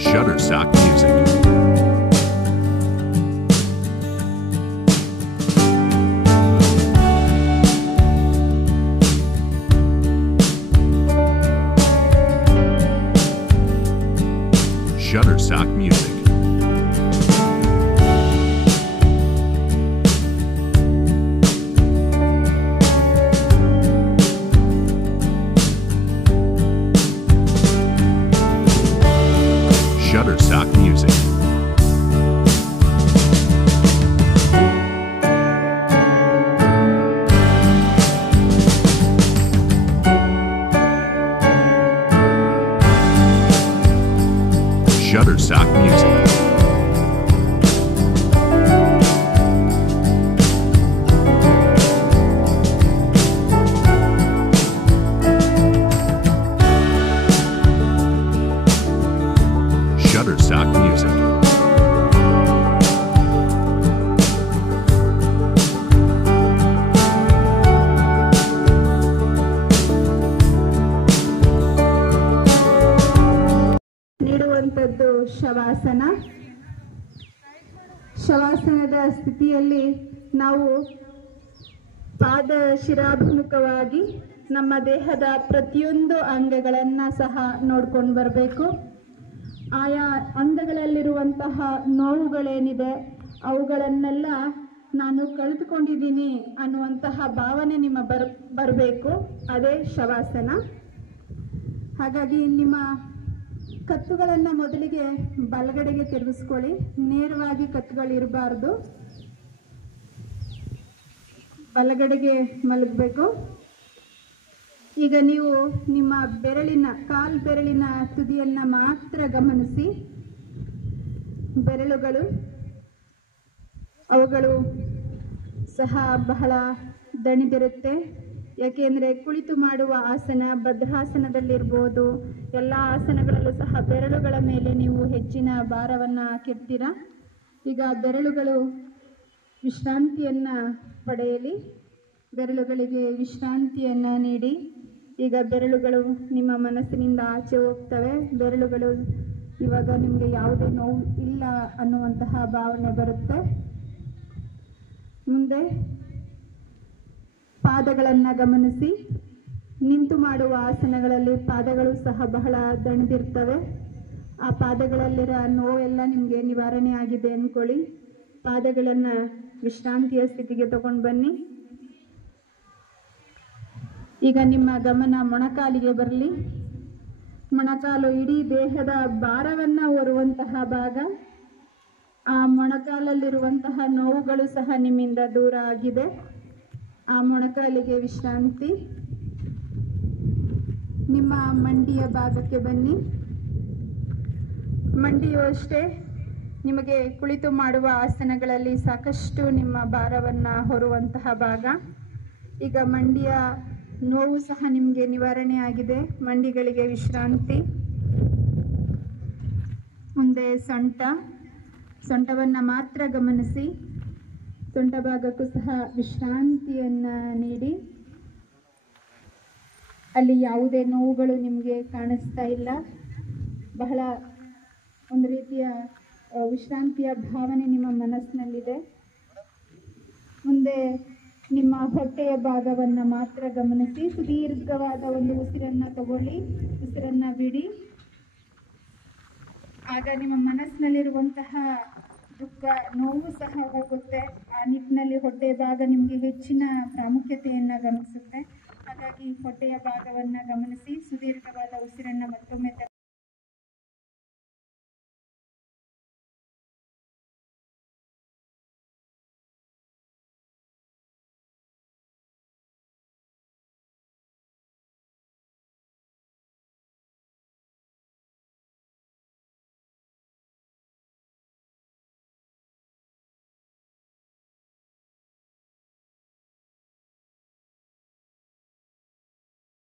Shutterstock Music. Shutterstock Music. Shutterstock Music. Shutterstock Music. Shutterstock Music. ನೀಡುವಂಥದ್ದು shavasana. ಶವಾಸನದ ಸ್ಥಿತಿಯಲ್ಲಿ ನಾವು ಪಾದ ಶಿರಾಭಿಮುಖವಾಗಿ ನಮ್ಮ ದೇಹದ ಪ್ರತಿಯೊಂದು ಅಂಗಗಳನ್ನು ಸಹ ನೋಡ್ಕೊಂಡು ಬರಬೇಕು. ಆಯಾ ಅಂಗಗಳಲ್ಲಿರುವಂತಹ ನೋವುಗಳೇನಿದೆ ಅವುಗಳನ್ನೆಲ್ಲ ನಾನು ಕಳೆದುಕೊಂಡಿದ್ದೀನಿ ಅನ್ನುವಂತಹ ಭಾವನೆ ನಿಮ್ಮ ಬರಬೇಕು. ಅದೇ ಶವಾಸನ. ಹಾಗಾಗಿ ನಿಮ್ಮ ಕತ್ತುಗಳನ್ನು ಮೊದಲಿಗೆ ಬಲಗಡೆಗೆ ತಿರುಗಿಸ್ಕೊಳ್ಳಿ. ನೇರವಾಗಿ ಕತ್ತುಗಳು ಇರಬಾರ್ದು, ಬಲಗಡೆಗೆ ಮಲಗಬೇಕು. ಈಗ ನೀವು ನಿಮ್ಮ ಕಾಲ್ ಬೆರಳಿನ ತುದಿಯನ್ನು ಮಾತ್ರ ಗಮನಿಸಿ. ಬೆರಳುಗಳು ಅವುಗಳು ಸಹ ಬಹಳ ದಣಿದಿರುತ್ತೆ. ಯಾಕೆಂದರೆ ಕುಳಿತು ಮಾಡುವ ಆಸನ, ಭದ್ರಾಸನದಲ್ಲಿರ್ಬೋದು, ಎಲ್ಲ ಆಸನಗಳಲ್ಲೂ ಸಹ ಬೆರಳುಗಳ ಮೇಲೆ ನೀವು ಹೆಚ್ಚಿನ ಭಾರವನ್ನು ಹಾಕಿರ್ತೀರ. ಈಗ ಬೆರಳುಗಳು ವಿಶ್ರಾಂತಿಯನ್ನು ಪಡೆಯಲಿ. ಬೆರಳುಗಳಿಗೆ ವಿಶ್ರಾಂತಿಯನ್ನು ನೀಡಿ. ಈಗ ಬೆರಳುಗಳು ನಿಮ್ಮ ಮನಸ್ಸಿನಿಂದ ಆಚೆ ಹೋಗ್ತವೆ. ಬೆರಳುಗಳು ಇವಾಗ ನಿಮಗೆ ಯಾವುದೇ ನೋವು ಇಲ್ಲ ಅನ್ನುವಂತಹ ಭಾವನೆ ಬರುತ್ತೆ. ಮುಂದೆ ಪಾದಗಳನ್ನು ಗಮನಿಸಿ. ನಿಂತು ಮಾಡುವ ಆಸನಗಳಲ್ಲಿ ಪಾದಗಳು ಸಹ ಬಹಳ ದಣಿದಿರ್ತವೆ. ಆ ಪಾದಗಳಲ್ಲಿರೋ ನೋವೆಲ್ಲ ನಿಮಗೆ ನಿವಾರಣೆ ಆಗಿದೆ ಅಂದ್ಕೊಳ್ಳಿ. ಪಾದಗಳನ್ನು ವಿಶ್ರಾಂತಿಯ ಸ್ಥಿತಿಗೆ ತಗೊಂಡು ಬನ್ನಿ. ಈಗ ನಿಮ್ಮ ಗಮನ ಮೊಣಕಾಲಿಗೆ ಬರಲಿ. ಮೊಣಕಾಲು ಇಡೀ ದೇಹದ ಭಾರವನ್ನು ಹೊರುವಂತಹ ಭಾಗ. ಆ ಮೊಣಕಾಲಲ್ಲಿರುವಂತಹ ನೋವುಗಳು ಸಹ ನಿಮ್ಮಿಂದ ದೂರ ಆಗಿದೆ. ಆ ಮೊಣಕಾಲಿಗೆ ವಿಶ್ರಾಂತಿ. ನಿಮ್ಮ ಮಂಡಿಯ ಭಾಗಕ್ಕೆ ಬನ್ನಿ. ಮಂಡಿಯು ಅಷ್ಟೇ ನಿಮಗೆ ಕುಳಿತು ಮಾಡುವ ಆಸನಗಳಲ್ಲಿ ಸಾಕಷ್ಟು ನಿಮ್ಮ ಭಾರವನ್ನು ಹೊರುವಂತಹ ಭಾಗ. ಈಗ ಮಂಡಿಯ ನೋವು ಸಹ ನಿಮಗೆ ನಿವಾರಣೆ ಆಗಿದೆ. ಮಂಡಿಗಳಿಗೆ ವಿಶ್ರಾಂತಿ. ಮುಂದೆ ಸೊಂಟವನ್ನು ಮಾತ್ರ ಗಮನಿಸಿ. ಸೊಂಟ ಭಾಗಕ್ಕೂ ಸಹ ವಿಶ್ರಾಂತಿಯನ್ನು ನೀಡಿ. ಅಲ್ಲಿ ಯಾವುದೇ ನೋವುಗಳು ನಿಮಗೆ ಕಾಣಿಸ್ತಾ ಇಲ್ಲ. ಬಹಳ ಒಂದು ರೀತಿಯ ವಿಶ್ರಾಂತಿಯ ಭಾವನೆ ನಿಮ್ಮ ಮನಸ್ಸಿನಲ್ಲಿದೆ. ಮುಂದೆ ನಿಮ್ಮ ಹೊಟ್ಟೆಯ ಭಾಗವನ್ನು ಮಾತ್ರ ಗಮನಿಸಿ. ಸುದೀರ್ಘವಾದ ಒಂದು ಉಸಿರನ್ನು ತಗೊಳ್ಳಿ, ಉಸಿರನ್ನು ಬಿಡಿ. ಆಗ ನಿಮ್ಮ ಮನಸ್ಸಿನಲ್ಲಿರುವಂತಹ ದುಃಖ, ನೋವು ಸಹ ಹೋಗುತ್ತೆ. ಆ ನಿಟ್ಟಿನಲ್ಲಿ ಹೊಟ್ಟೆಯ ಭಾಗ ನಿಮಗೆ ಹೆಚ್ಚಿನ ಪ್ರಾಮುಖ್ಯತೆಯನ್ನು ಗಮನಿಸುತ್ತೆ. ಹಾಗಾಗಿ ಹೊಟ್ಟೆಯ ಭಾಗವನ್ನು ಗಮನಿಸಿ. ಸುದೀರ್ಘವಾದ